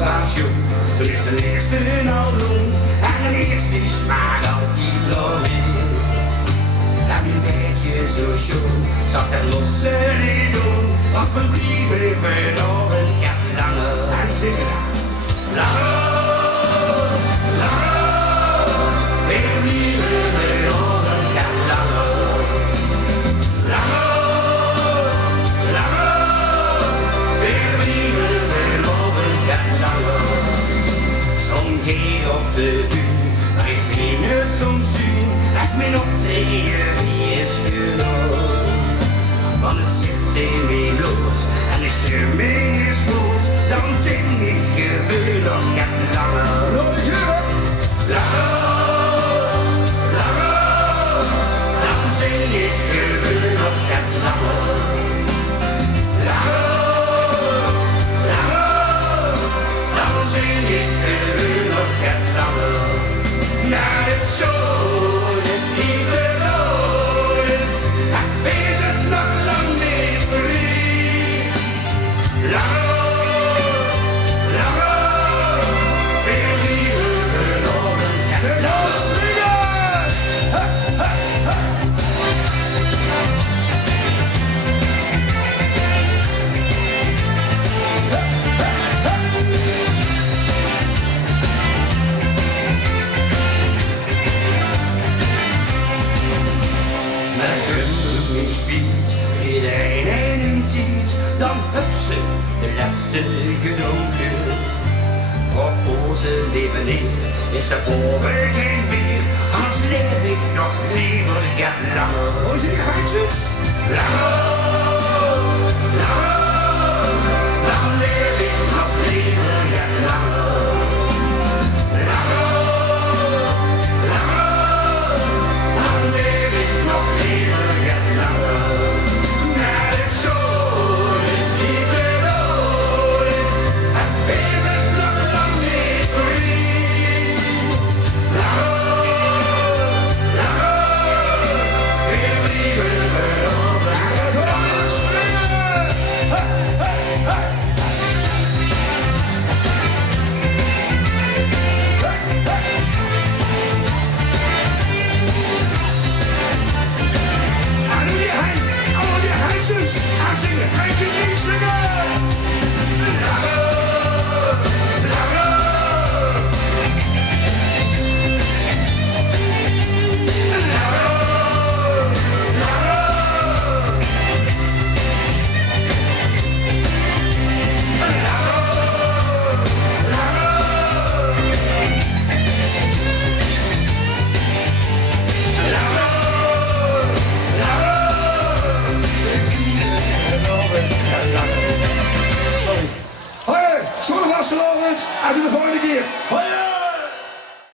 Pensioen, er ligt een eerste al doen en een eerste is maar altijd nog weer. En nu weet je zo schoon, zat er los niet doen, wat verblieven we nog een jaar langer en zingen langer, langer, verblieven we nog een jaar langer, langer, langer, verblieven we nog een jaar langer. Zo'n keer op de buurt, wij vrienden soms zien, als men op de hier is gedaan. Want het zit in mijn bloed en de stemming is goed, dan zing ik gewoon nog het langer. Langer, langer, dan zing ik gewoon nog het langer. Langer, langer, dan zing ik gewoon nog het langer. Naar het schoon is niet verloren, het beest is nog lang niet vrij. Langer, langer, weer liever verloren het langer. Spielt iedereen in een tijd, dan heb ze de laatste gedronken. Op onze leven neer is de boven geen bier, als leef ik nog liever gaat langer. Hoe zie je handjes? Langer, langer, dan leef ik nog liever gaat langer. Langer, langer, dan leef ik nog liever gaat langer. Naar het zoon is niet te dood, het beest is nog lang niet vrij. Langer, langer, weer blijven geloven. Het horen springen! En nu die hein, allemaal die heintjes, en zingen, heintje links zingen! Langer, langer, Sorry. Hoi, zonnig was het, en doe de volgende keer. Hoi.